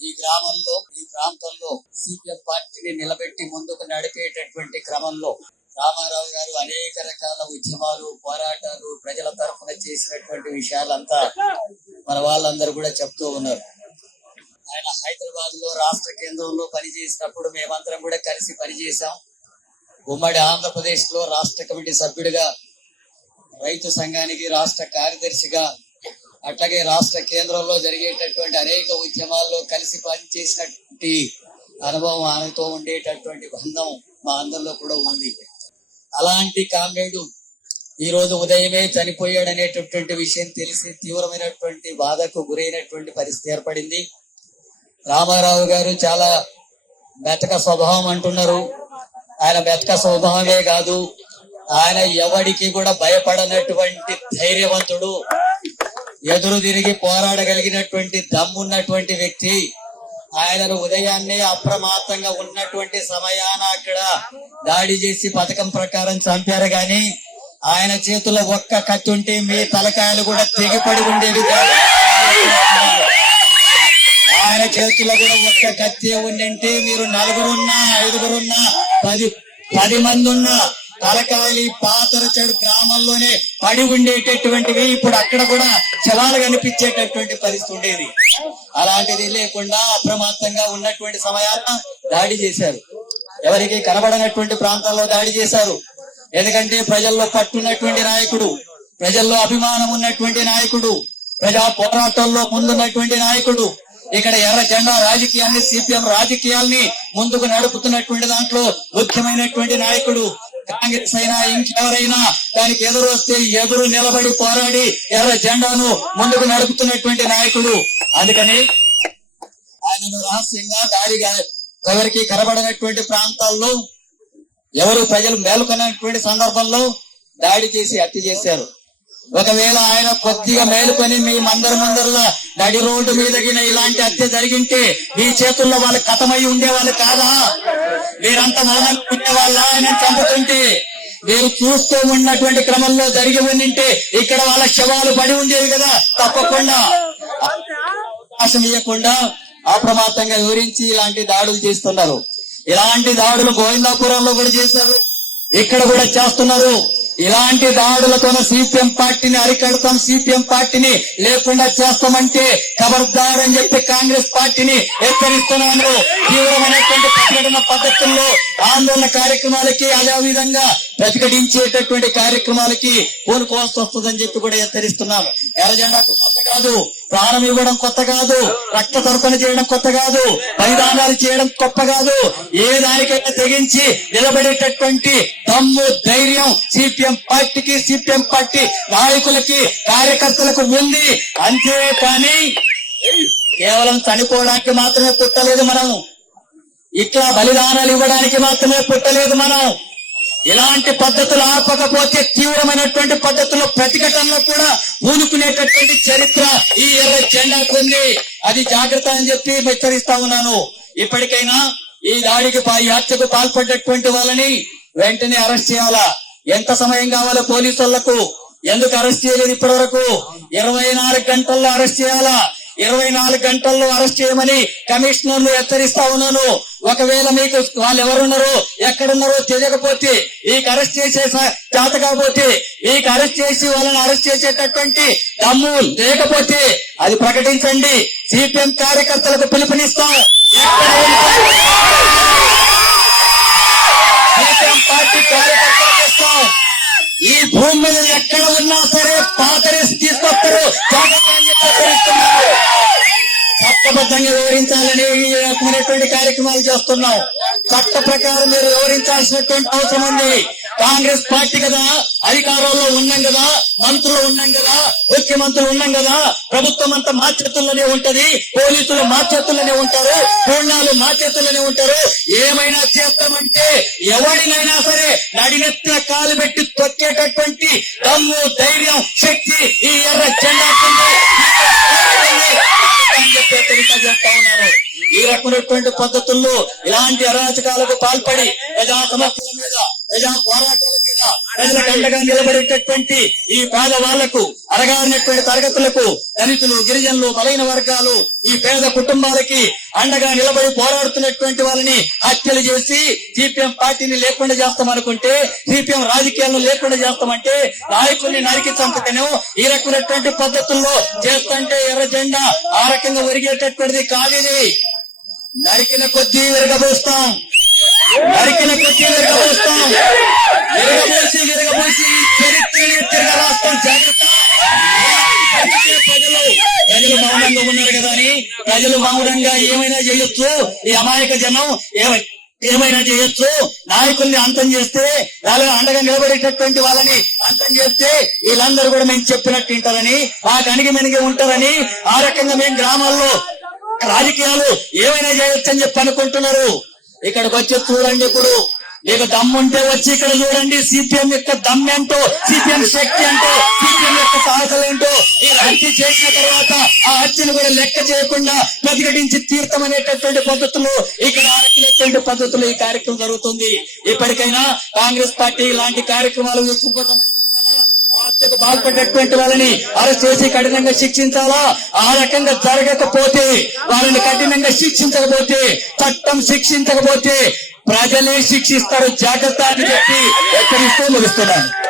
ఈ గ్రామంలో ఈ ప్రాంతంలో సిపిఎం పార్టీని నిలబెట్టి ముందుకు నడిపేటటువంటి క్రమంలో రామారావు గారు అనేక రకాల ఉద్యమాలు పోరాటాలు ప్రజల తరఫున చేసినటువంటి విషయాలంతా మన వాళ్ళందరూ కూడా చెప్తూ ఉన్నారు. ఆయన హైదరాబాద్లో రాష్ట్ర కేంద్రంలో పనిచేసినప్పుడు మేమందరం కూడా కలిసి పనిచేశాం. ఉమ్మడి ఆంధ్రప్రదేశ్లో రాష్ట్ర కమిటీ సభ్యుడిగా రైతు సంఘానికి రాష్ట్ర కార్యదర్శిగా అట్లాగే రాష్ట్ర కేంద్రంలో జరిగేటటువంటి అనేక ఉద్యమాల్లో కలిసి పనిచేసినటువంటి అనుభవం ఆయనతో ఉండేటటువంటి బంధం మా అందరిలో కూడా ఉంది. అలాంటి కామ్రేడు ఈ రోజు ఉదయమే చనిపోయాడు అనేటటువంటి విషయం తెలిసి తీవ్రమైనటువంటి బాధకు గురైనటువంటి పరిస్థితి ఏర్పడింది. రామారావు గారు చాలా మెతక స్వభావం అంటున్నారు. ఆయన మెతక స్వభావమే కాదు ఆయన ఎవడికి కూడా భయపడనటువంటి ధైర్యవంతుడు. ఎదురు తిరిగి పోరాడగలిగినటువంటి దమ్మున్నటువంటి వ్యక్తి ఆయనను ఉదయాన్నే అప్రమాత్తంగా ఉన్నటువంటి సమయాన అక్కడ దాడి చేసి పథకం ప్రకారం చంపారు గాని ఆయన చేతిలో ఒక్క కత్తి ఉంటే మీ తలకాయలు కూడా తెగిపడి ఉండేవి కాదు. ఆయన చేతిలో కూడా ఒక్క కత్తి ఉండింటే మీరు నలుగురున్నా ఐదుగురున్నా పది పది మంది ఉన్నా తలకాయలు పాతరచడు గ్రామంలోనే పడి ఉండేటటువంటివి. ఇప్పుడు అక్కడ కూడా చలాలు కనిపించేటటువంటి పరిస్థితి ఉండేది. అలాంటిది లేకుండా అప్రమత్తంగా ఉన్నటువంటి సమయాన దాడి చేశారు. ఎవరికి కనబడనటువంటి ప్రాంతాల్లో దాడి చేశారు. ఎందుకంటే ప్రజల్లో పట్టున్నటువంటి నాయకుడు ప్రజల్లో అభిమానం ఉన్నటువంటి నాయకుడు ప్రజా పోరాటంలో ముందున్నటువంటి నాయకుడు ఇక్కడ ఎర్ర జెండా రాజకీయాన్ని సిపిఎం రాజకీయాల్ని ముందుకు నడుపుతున్నటువంటి దాంట్లో ముఖ్యమైనటువంటి నాయకుడు కాంగ్రెస్ అయినా ఇంకెవరైనా దానికి ఎదురు వస్తే ఎదురు నిలబడి పోరాడి ఎర్ర జెండాను ముందుకు నడుపుతున్నటువంటి నాయకుడు. అందుకని ఆయనను రహస్యంగా దారిగా ఎవరికి కనబడినటువంటి ప్రాంతాల్లో ఎవరు ప్రజలు మేలుకొన్నటువంటి సందర్భంలో దాడి చేసి హత్య చేశారు. ఒకవేళ ఆయన కొద్దిగా మేలుకొని మీ మందరు మందరుల నడి రోడ్డు మీదగిన ఇలాంటి హత్య జరిగింటే మీ చేతుల్లో వాళ్ళు కథమై ఉండేవాళ్ళు కాదా? మీరంతా మౌనం ఉండేవాళ్ళ ఆయన చంపుతుంటే మీరు చూస్తూ ఉన్నటువంటి క్రమంలో జరిగి ఉండింటే ఇక్కడ వాళ్ళ శవాలు పడి ఉండేవి కదా తప్పకుండా. అవకాశం ఇవ్వకుండా అప్రమాత్తంగా వివరించి ఇలాంటి దాడులు చేస్తున్నారు. ఇలాంటి దాడులు గోవిందాపురంలో కూడా చేశారు. ఇక్కడ కూడా చేస్తున్నారు. ఇలాంటి దాడులతోనూ సిపిఎం పార్టీని అరికడతాం సిపిఎం పార్టీని లేకుండా చేస్తామంటే ఖబర్దార్ అని చెప్పి కాంగ్రెస్ పార్టీని హెచ్చరిస్తున్నాను. తీవ్రమైనటువంటి ప్రకటన పద్ధతుల్లో ఆందోళన కార్యక్రమాలకి అదే విధంగా ప్రతిఘటించేటటువంటి కార్యక్రమాలకి కోలుకోవాల్సి వస్తుందని చెప్పి కూడా హెచ్చరిస్తున్నాను ఎర్రజెండాకు కొత్త కాదు ప్రాణం ఇవ్వడం కొత్త కాదు రక్త తర్పణ చేయడం కొత్త కాదు బలిదానాలు చేయడం గొప్ప కాదు ఏ దానికైనా తెగించి నిలబడేటటువంటి దమ్ము ధైర్యం సిపిఎం పార్టీకి సిపిఎం పార్టీ నాయకులకి కార్యకర్తలకు ఉంది. అంతే కానీ కేవలం చనిపోవడానికి మాత్రమే పుట్టలేదు మనం. ఇట్లా బలిదానాలు ఇవ్వడానికి మాత్రమే పుట్టలేదు మనం. ఇలాంటి పద్ధతులు ఆపకపోతే తీవ్రమైనటువంటి పద్ధతుల్లో ప్రతిఘటనలో కూడా పూనుకునేటటువంటి చరిత్ర ఈ ఎర్ర జెండాకుంది అది జాగ్రత్త అని చెప్పి హెచ్చరిస్తా ఉన్నాను. ఇప్పటికైనా ఈ దాడికి పా- ఈ హత్యకు పాల్పడ్డటువంటి వాళ్ళని వెంటనే అరెస్ట్ చేయాలా? ఎంత సమయం కావాలో పోలీసులకు? ఎందుకు అరెస్ట్ చేయలేదు ఇప్పటి వరకు ఇరవై నాలుగు గంటల్లో అరెస్ట్ చేయాలా? ఇరవై నాలుగు గంటల్లో అరెస్ట్ చేయమని కమిషనర్లు హెచ్చరిస్తా ఉన్నాను. ఒకవేళ మీకు వాళ్ళు ఎవరున్నారో ఎక్కడున్నారో తెలియకపోతే మీకు అరెస్ట్ చేసే చేత కాకపోతే మీకు అరెస్ట్ చేసి వాళ్ళని అరెస్ట్ చేసేటటువంటి దమ్ము లేకపోతే అది ప్రకటించండి. సిపిఎం కార్యకర్తలకు పిలుపునిస్తాం. సిపిఎం పార్టీ కార్యకర్తల కోసం ఈ భూమి మీద ఎక్కడ ఉన్నా సరే పాతరేసి తీసుకొస్తారు. చట్టబద్ధంగా వివరించాలని ఈ రకమైనటువంటి కార్యక్రమాలు చేస్తున్నాం. చట్ట ప్రకారం మీరు వివరించాల్సినటువంటి అవసరం ఉంది. కాంగ్రెస్ పార్టీ కదా అధికారంలో ఉన్నాం కదా మంత్రులు ఉన్నాం కదా ముఖ్యమంత్రులు ఉన్నాం కదా ప్రభుత్వం అంతా మా చేతుల్లోనే ఉంటది పోలీసులు మా చేతుల్లోనే ఉంటారు పూర్ణాలు మా చేతుల్లోనే ఉంటారు. ఏమైనా చేస్తామంటే ఎవరినైనా సరే నడినెత్తిన కాలు పెట్టి తొక్కేటటువంటి దమ్ము ధైర్యం శక్తి ఈ ఎర్ర జెండా చెప్పి చేస్తా ఉన్నారు. ఈ రకమైనటువంటి పద్ధతుల్లో ఇలాంటి అరాచకాలకు పాల్పడి ప్రజా సమస్యల మీద ప్రజా పోరాటాల ప్రజలకు అండగా నిలబడేటటువంటి ఈ పేద వాళ్ళకు అరగానటువంటి తరగతులకు దళితులు గిరిజనులు బలైన వర్గాలు ఈ పేద కుటుంబాలకి అండగా నిలబడి పోరాడుతున్నటువంటి వాళ్ళని హత్యలు చేసి సిపిఎం పార్టీని లేకుండా చేస్తామనుకుంటే సిపిఎం రాజకీయాలను లేకుండా చేస్తామంటే నాయకుల్ని నరికి చంపితేనే ఈ రకమైనటువంటి పద్ధతుల్లో చేస్తుంటే ఎర్ర జెండా ఆ రకంగా ఒరిగేటటువంటిది కాదు నరికిన కొద్దీ విరగబోస్తాం. నరికిన కొద్దీ విరగబోస్తాం. చరిత్రని జాగ్రత్త ప్రజలు ప్రజలు మౌనంగా ఉన్నారు కదా అని ప్రజలు మౌనంగా ఏమైనా చేయొచ్చు ఈ అమాయక జనం ఏమై ఏమైనా చేయొచ్చు నాయకుల్ని అంతం చేస్తే వాళ్ళ అండగా నిలబడేటటువంటి వాళ్ళని అంతం చేస్తే వీళ్ళందరూ కూడా మేము చెప్పినట్టు వింటారని ఆ కనిగి మెనిగి ఉంటారని ఆ రకంగా మేము గ్రామాల్లో రాజకీయాలు ఏమైనా చేయొచ్చు అని చెప్పి అనుకుంటున్నారు. ఇక్కడికి వచ్చి చూడండి ఇప్పుడు. మీకు దమ్ముంటే వచ్చి ఇక్కడ చూడండి. సిపిఎం యొక్క దమ్మేంటో సిపిఎం శక్తి ఏంటో సిపిఎం యొక్క సాహసాలు ఏంటో ఈ హత్య చేసిన తర్వాత ఆ హత్యను కూడా లెక్క చేయకుండా ప్రతిఘటించి తీర్థం అనేటటువంటి పద్ధతులు ఇక్కడ ఆరకినటువంటి పద్ధతులు ఈ కార్యక్రమం జరుగుతుంది. ఇప్పటికైనా కాంగ్రెస్ పార్టీ ఇలాంటి కార్యక్రమాలు ఎక్కువ హత్యకు పాల్పడినటువంటి వాళ్ళని అరెస్ట్ చేసి కఠినంగా శిక్షించాలా? ఆ రకంగా జరగకపోతే వాళ్ళని కఠినంగా శిక్షించకపోతే చట్టం శిక్షించకపోతే ప్రజలే శిక్షిస్తారు. జాగ్రత్త అని చెప్పి హెచ్చరిస్తూ ముగిస్తున్నాను.